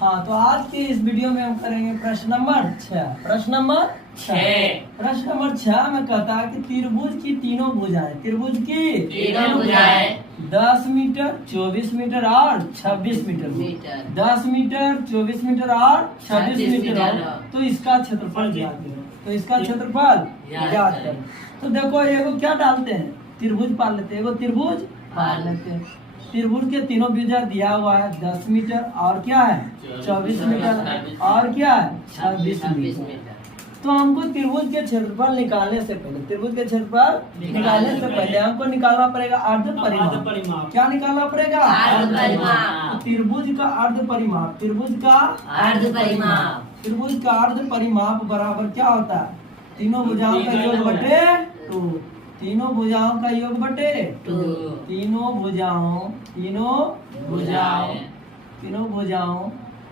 हाँ, तो आज के इस वीडियो में हम करेंगे प्रश्न नंबर 6। प्रश्न नंबर 6 में कहता है कि त्रिभुज की तीनों भुजाएं, त्रिभुज की तीनों भुजाएं 10 मीटर, 24 मीटर और 26 मीटर हो। 10 मीटर, 24 मीटर और 26 मीटर हो, तो इसका क्षेत्रफल ज्ञात करो। तो इसका क्षेत्रफल ज्ञात करो। तो देखो, एगो क्या डालते हैं, त्रिभुज पाल लेते हैं। एगो त्रिभुज पाल लेते हैं। त्रिभुज के तीनों भुजा दिया हुआ है 10 मीटर और क्या है 24 मीटर और क्या है 26 मीटर। तो हमको त्रिभुज के क्षेत्रफल निकालने से पहले, त्रिभुज के क्षेत्रफल निकालने से पहले हमको निकालना पड़ेगा अर्ध परिमाप। क्या निकालना पड़ेगा? अर्ध परिमाप। त्रिभुज का अर्ध परिमाप, त्रिभुज का अर्ध परिमाप, त्रिभुज का अर्ध परिमाप बराबर क्या होता है? तीनों भुजाओं का योग बटे 2। तीनों भुजाओं का योग बटे 2। तीनों भुजाओं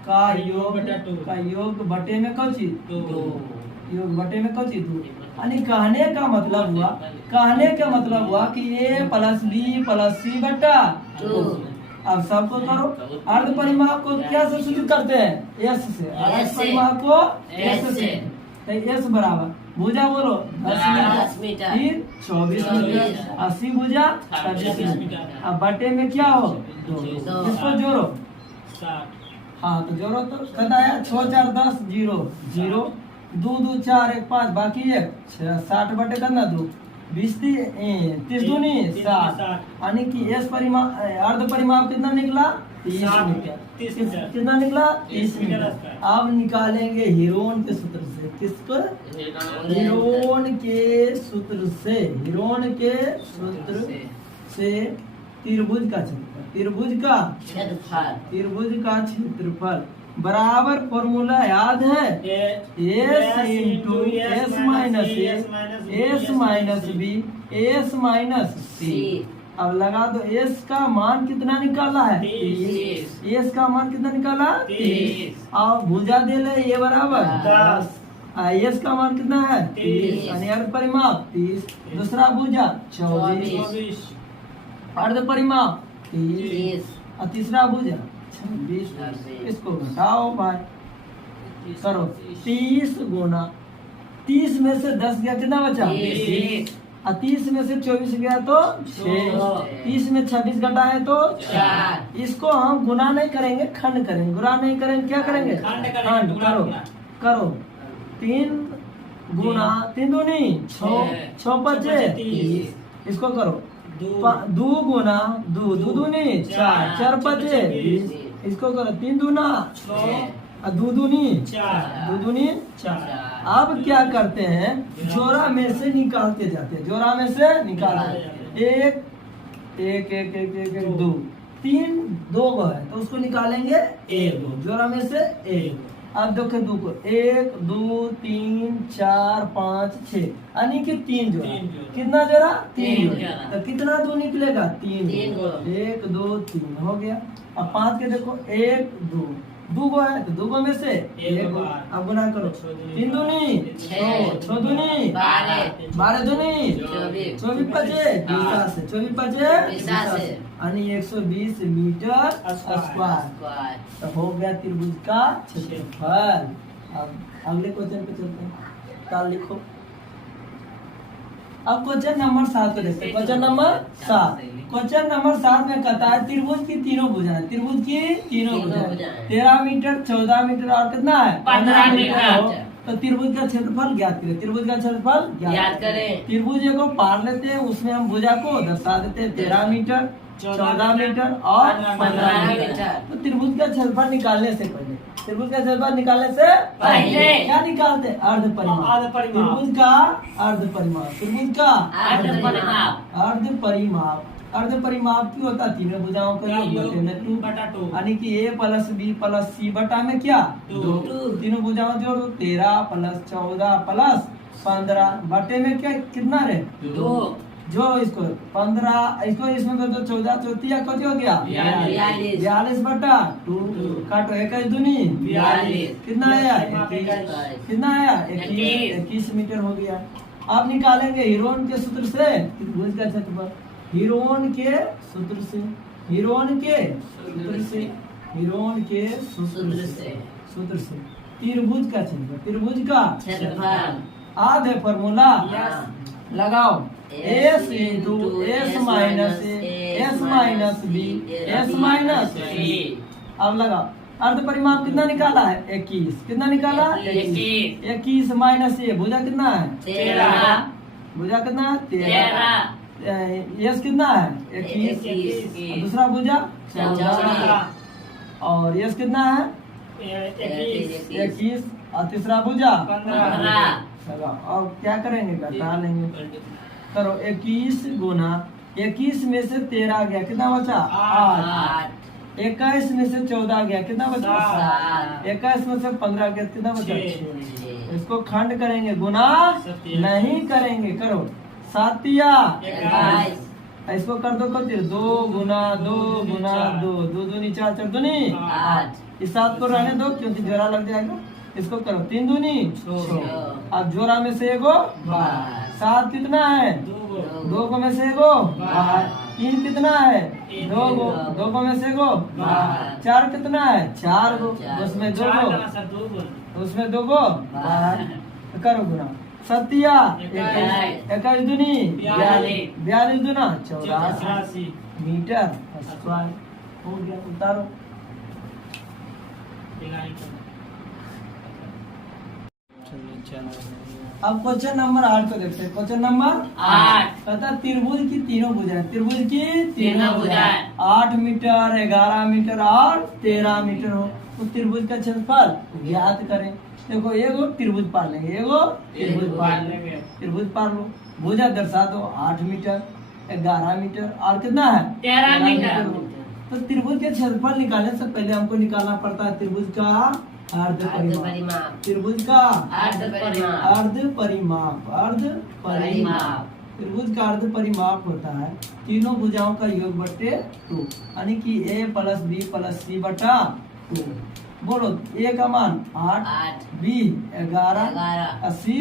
का योग बटे में कौची 2। योग बटे में कौची 2। यानी कहने का मतलब हुआ कि a प्लस बी प्लस सी बटा 2। अब सबको करो। अर्ध परिमाप को क्या से सूचित करते हैं? एस से। अर्ध परिमाप को एस से। तो एस बराबर भुजा बोलो 10 मीटर, फिर 24 मीटर, 80 भुजा 26 मीटर। अब बटे में क्या हो 2। इसको जोड़ो। हाँ, तो जोड़ो। तो कहता है 6 4 10 0 0 2 2 4 1 5 बाकी 1 6 60 बटे करना 2 20 30 दूनी 60। यानी कि एस परिमाप अर्ध परिमाप कितना निकला 30 मीटर। कितना निकला 30 मीटर। अब निकालेंगे हीरोन के सूत्र से। किसको? हीरोन के सूत्र से। हीरोन के सूत्र से त्रिभुज का क्षेत्रफल, त्रिभुज का क्षेत्रफल बराबर फॉर्मूला याद है? S into S minus B S minus C. अब लगा दो। एस का मान कितना निकाला है 30। एस का मान कितना निकाला 30। अब भुजा दे ले ये बराबर 10। एस का मान कितना है 30, यानी अर्ध परिमाप 30। दूसरा भुजा 24, अर्ध परिमाप 30 और तीसरा भुजा 26। इसको घटाओ भाई, करो 30 गुना 30 में से 10 गया, कितना बचा 20। 30 में से 24 गया तो 6। 30 में 26 घटा है तो 4। इसको हम गुना नहीं करेंगे, खंड करेंगे। गुना नहीं करेंगे, क्या करेंगे? खंड करो। 3 गुना 3 दूनी 6 पचे 30। इसको करो 2 गुना 2 दूनी 4 पचे 20। इसको करो 3 दूना 6 2 दूनी 4। अब क्या करते हैं? जोड़ा में से निकालते जाते हैं। जोड़ा में से निकालते 1 2 3 2 गो है तो उसको निकालेंगे 1 जोड़ा में से 1। अब देखो 2 को 1 2 3 4 5 6 यानी कि 3 जोड़ा। कितना जोड़ा? 3 जोड़ा। तो कितना 2 निकलेगा 3। 1 2 3 हो गया। अब 5 के देखो 1 2 गो है तो 2 गो में से 1 गो। अब गुना करो 3 दूनी 6 दूनी 12 दूनी 24 पचे 24 पचे यानी 120 मीटर स्क्वायर। तो हो गया त्रिभुज का क्षेत्रफल। अब अगले क्वेश्चन पे चलते हैं। ताल लिखो। अब क्वेश्चन नंबर 7 को देखते हैं। क्वेश्चन नंबर 7 में कहता है त्रिभुज की तीनों भुजाएं, त्रिभुज की तीनों भुजाएं 13 मीटर 14 मीटर और कितना है 15 मीटर हो। तो त्रिभुज का क्षेत्रफल ज्ञात करें। त्रिभुज का क्षेत्रफल ज्ञात करें। त्रिभुज को पार लेते हैं, उसमें हम भुजा को दर्शा देते हैं 13 मीटर 14 मीटर और 15 मीटर। तो त्रिभुज का क्षेत्रफल निकालने से पहले, त्रिभुज का क्षेत्रफल निकालने से पहले क्या निकालते हैं? अर्ध परिमाप। त्रिभुज का अर्ध परिमाप, त्रिभुज का अर्ध परिमाप। अर्ध परिमाप की होता है तीनों भुजाओं का योग बटे में 2, यानी कि a प्लस बी प्लस सी बटा में क्या 2। तीनों भुजाओं जोड़ो 13 प्लस 14 प्लस 15 बटे में क्या कितना रे 2। जो इसको 15 इसको इसमें कर दो 14 चौथी कौन हो गया 42 बटा 2। काटो 21 दूनी 42। कितना आया 21। कितना आया 21 मीटर हो गया। आप निकालेंगे हीरोन के सूत्र से त्रिभुज का क्षेत्रफल। हीरोन के सूत्र से हिरोन के सूत्र से सूत्र से त्रिभुज का क्षेत्रफल, त्रिभुज का क्षेत्रफल आध है फॉर्मूला Yes. लगाओ S into S minus S minus B S minus C. अब लगाओ अर्ध परिमाप कितना निकाला है 21, कितना निकाला 21। 21 माइनस ए भुजा कितना है 13 भुजा कितना है 13 यस कितना है 21 21 दूसरा भुजा 14 और यस कितना है 21 और तीसरा भुजा 15 लगाओ। और क्या करेंगे घटा लेंगे करो 21 गुना 21 में से 13 गया कितना बचा 8 21 में से 14 गया कितना बचा 21 में से 15 गया कितना बचा 6। इसको खंड करेंगे गुना नहीं करेंगे करो 7 या 22 इसको कर दो कति 2 गुना 2 गुना 2 2 दूनी 4 4 दूनी 8 इस 7 को रहने दो क्योंकि जोड़ा लग जाएगा। इसको करो 3 दूनी 6 अब जोड़ा में से एगो 7 कितना है 2 को में से एगो 3 कितना है 2 गो 2 को में से एगो 4 कितना है 4 गो उसमें 2 गो उसमें 2 गो करो गुना 7 या 21 दूनी 42 दूना 84 मीटर स्क्वायर हो गया। उतारो अब क्वेश्चन नंबर 8 को देखते हैं। क्वेश्चन नंबर 8 कहता है त्रिभुज की तीनों भुजाएं, त्रिभुज की तीनों भुजाएं 8 मीटर 11 मीटर और 13 मीटर हो तो त्रिभुज का क्षेत्रफल ज्ञात करें। देखो एगो त्रिभुज पार लेंगे एगो त्रिभुज पार लेंगे त्रिभुज पार लो भुजा दर्शा दो 8 मीटर 11 मीटर और कितना है 13 मीटर। तो त्रिभुज के क्षेत्रफल निकालने से पहले हमको निकालना पड़ता है त्रिभुज का अर्ध परिमाप। त्रिभुज का अर्ध परिमाप अर्ध परिमाप अर्ध परिमाप त्रिभुज का अर्ध परिमाप होता है तीनों भुजाओं का योग बटे 2 यानी कि a प्लस बी प्लस सी बटा 2। बोलो a का मान 8 b 11 80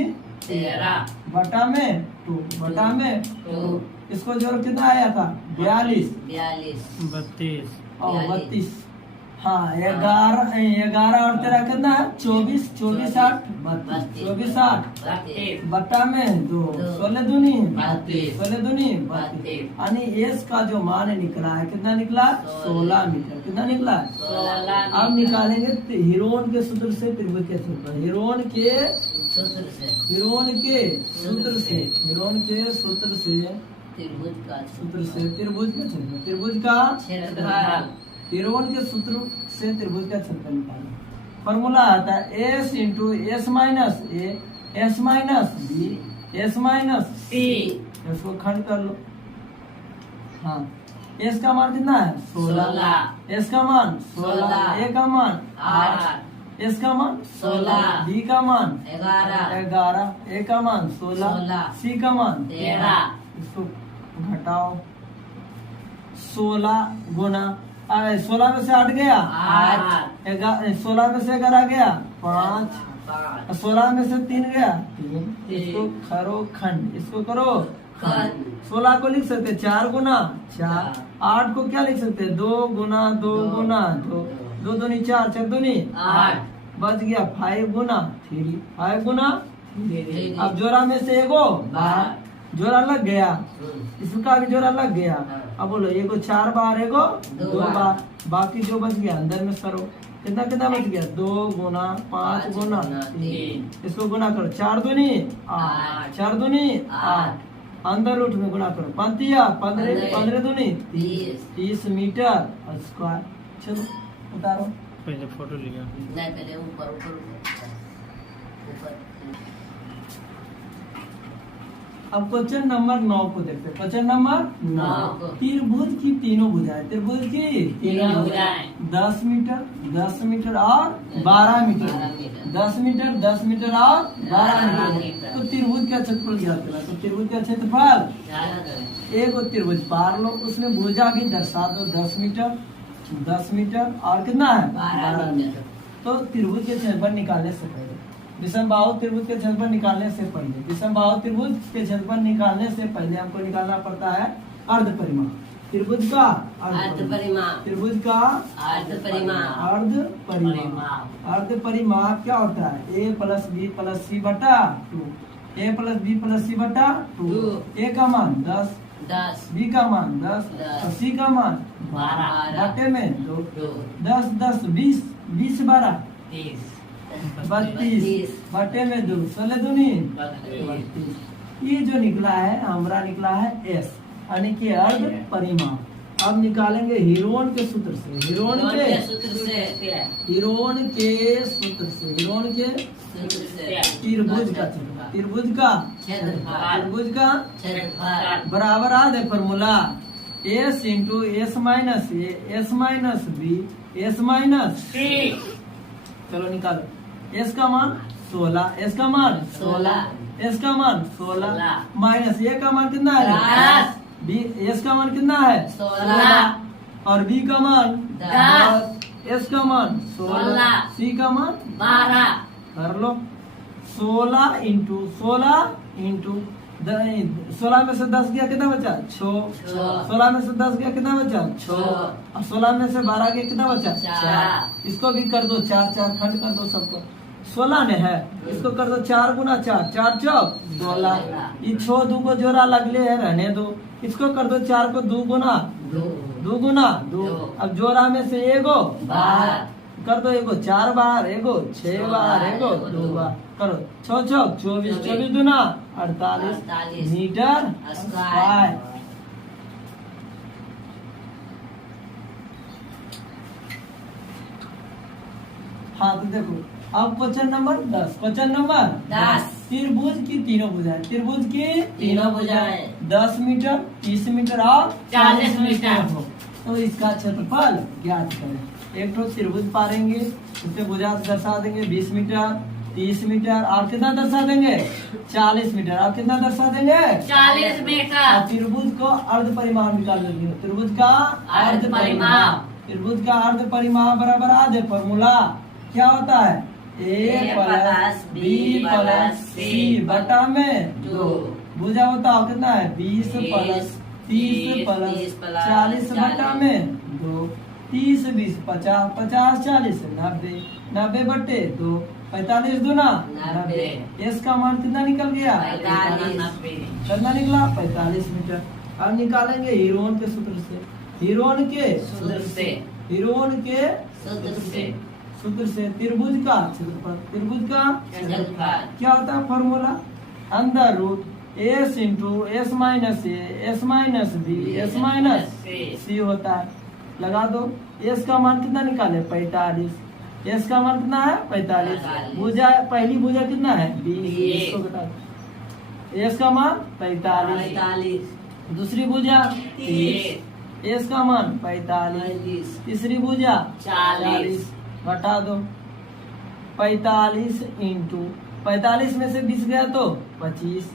13 बटा में 2 बटा में 2 इसको जोड़ कितना आया था 42 और 32 हाँ 11 और 13 कितना है 24 24 8 24 8 बटा में 2 16 दूनी 16 दूनी 32 यानी एस का जो मान निकला है कितना निकला 16 मीटर कितना निकला 16 अब निकालेंगे हिरोन के सूत्र से त्रिभुज के सूत्र हिरोन के सूत्र से हिरोन के सूत्र से हिरोन के सूत्र से त्रिभुज का सूत्र से त्रिभुज का क्षेत्रफल त्रिभुज का क्षेत्रफल हिरोन के सूत्र से त्रिभुज का क्षेत्रफल निकालना फॉर्मूला आता है S into S minus A S minus B S minus C. इसको खंड कर लो। हाँ एस का मान कितना है 16 एस का मान 16 ए का मान 8 एस का मान 16 बी का मान 11 ए का मान 16 सी का मान 13 इसको घटाओ 16 गुना 16 में से 8 गया 16 में से 11 गया 5 16 में से 3 गया 3 इसको करो खंड इसको करो 16 को लिख सकते 4 गुना 4 8 को क्या लिख सकते 2 गुना 2 गुना 2 2 दूनी 4 4 दूनी 8 बच गया 5 गुना 3 5 गुना 3। अब जोड़ा में से एगो जोड़ा लग गया इसका भी जोड़ा लग गया। अब बोलो एगो 4 बार एगो 2 बार बाकी जो बच गया अंदर में करो कितना कितना बच गया 2 गुना 5 गुना 3 इसको गुना करो 4 दूनी 8 4 दूनी 8 अंदर रूट में गुना करो 5 या 15 15 दूनी 30 मीटर स्क्वायर। चलो उतारो पहले फोटो लिया नहीं पहले ऊपर अब क्वेश्चन नंबर 9 को देखते हैं। क्वेश्चन नंबर 9 त्रिभुज की तीनों भुजाएं त्रिभुज की तीनों भुजाएं 10 मीटर और 12 मीटर 10 मीटर 10 मीटर और 12 मीटर। तो त्रिभुज का क्षेत्रफल ज्ञात करना तो त्रिभुज का क्षेत्रफल एक त्रिभुज पार लो उसमें भुजा भी दर्शा दो 10 मीटर और कितना है 12 मीटर। तो त्रिभुज के क्षेत्रफल निकालने से पहले विषमबाहु त्रिभुज के क्षेत्रफल निकालने से पहले विषमबाहु त्रिभुज के क्षेत्रफल निकालने से पहले हमको निकालना पड़ता है अर्ध परिमाप। त्रिभुज का अर्ध परिमाप त्रिभुज का अर्ध परिमाप अर्ध परिमाप। अर्ध परिमाप क्या होता है? ए प्लस बी प्लस सी बटा 2, ए प्लस बी प्लस सी बटा 2। ए का मान 10, 10 बी का मान 10 और सी का मान 12 बटे में 2। 2 10 10 20, 20 12 30 32 बटे में 2, 16 दूनी 32। ये जो निकला है हमारा निकला है एस यानी कि अर्ध परिमाप। अब निकालेंगे हीरोन के सूत्र से, हीरोन के सूत्र से हीरोन के सूत्र से, हीरोन के सूत्र से त्रिभुज का क्षेत्रफल, त्रिभुज का क्षेत्रफल त्रिभुज का क्षेत्रफल बराबर आ दे formula S into S minus A S minus B S minus C. चलो निकालो। एस का मान 16, एस का मान 16, एस का मान 16 16 माइनस ए का मान कितना है? 10, बी एस का मान कितना है? 16 और बी का मान 10, एस का मान 16, सी का मान 12 कर लो। 16 इंटू 16 में से 10 गया कितना बचा? 6। 16 में से 10 गया कितना बचा? 6। और 16 में से 12 गया कितना बचा? 4। इसको भी कर दो 4 4 खंड कर दो सबको। 16 में है, इसको कर दो 4 गुना 4, 4 चौक 16। ये 6 दो को जोड़ा लगले है रहने दो, इसको कर दो 4 को 2 गुना 2 गुना 2। अब जोड़ा में से एगो बाहर कर दो, एगो 4 बार, एगो 6 बार, एगो 2 बार करो। 6 चौक 24, 24 दूना 48 मीटर स्क्वायर। हाँ तो देखो अब क्वेश्चन नंबर 10, क्वेश्चन नंबर 10 त्रिभुज की तीनों भुजाएं, त्रिभुज की तीनों भुजाएं 10 मीटर 30 मीटर और 40 मीटर हो तो इसका क्षेत्रफल ज्ञात करें। एक तो त्रिभुज पारेंगे, उससे भुजा दर्शा देंगे 20 मीटर 30 मीटर और कितना दर्शा देंगे? 40 मीटर और कितना दर्शा देंगे? 40 और मीटर। त्रिभुज को अर्ध परिमाप निकाल देंगे। त्रिभुज का अर्ध परिमाप। त्रिभुज का अर्ध परिमाप बराबर आधे फॉर्मूला क्या होता है? ए प्लस बी प्लस सी बटा में 2। भुजा होता है कितना है? 20 प्लस 30 प्लस 40 बटा में 2। 30 20 50 50 40 90 90 बटे 2 45 दूना 90। एस का मान कितना निकल गया? 45 कितना निकला? 45 मीटर। अब निकालेंगे हीरोन के सूत्र से, हीरोन के सूत्र से हीरोन के सूत्र से त्रिभुज का क्षेत्रफल, त्रिभुज का क्षेत्रफल क्या होता है formula? Under root S into S minus A S minus B S minus C होता है। लगा दो। एस का मान कितना निकाले? 45। एस का मान कितना है? 45। भुजा पहली भुजा कितना है? 20। एस का मान 45। दूसरी भुजा 30। एस का मान 45। तीसरी भुजा 40 घटा दो। 45 इंटू 45 में से 20 गया तो 25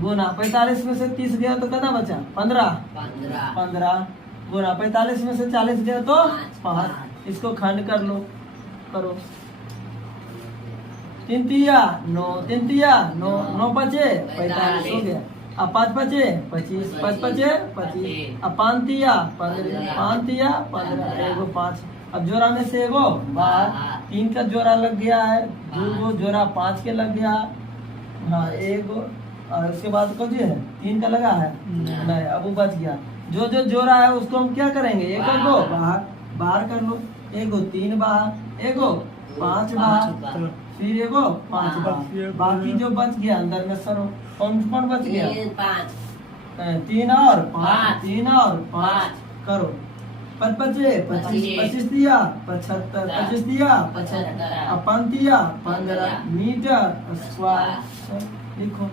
गुना 45 में से 30 गया तो कितना बचा? 15 गुना 45 में से 40 गया तो 5। इसको खंड कर लो, करो। 3 तिया 9 3 तिया 9 9 बचे 45 हो गया। अब 5 बचे 25 5 बचे 25। अब 5 तिया 15 5 तिया 15 एगो 5। अब जोड़ा में से एगो बाहर 3 का जोड़ा लग गया है, 2 जोड़ा 5 के लग गया। हाँ एगो और उसके बाद को जो है 3 का लगा है नहीं, अब वो बच गया। जो जो जोड़ा है उसको हम क्या करेंगे? एक को बाहर कर लो। एगो 3 बाहर, एगो 5 बाहर, फिर एगो 5 बाहर। बाकी जो बच गया अंदर में सरो। कौन कौन बच गया? 3 और 5 3 और 5 करो। 5 बचे 25 25 दिया 75 25 दिया 75 अपन दिया 15 मीटर स्क्वायर। लिखो।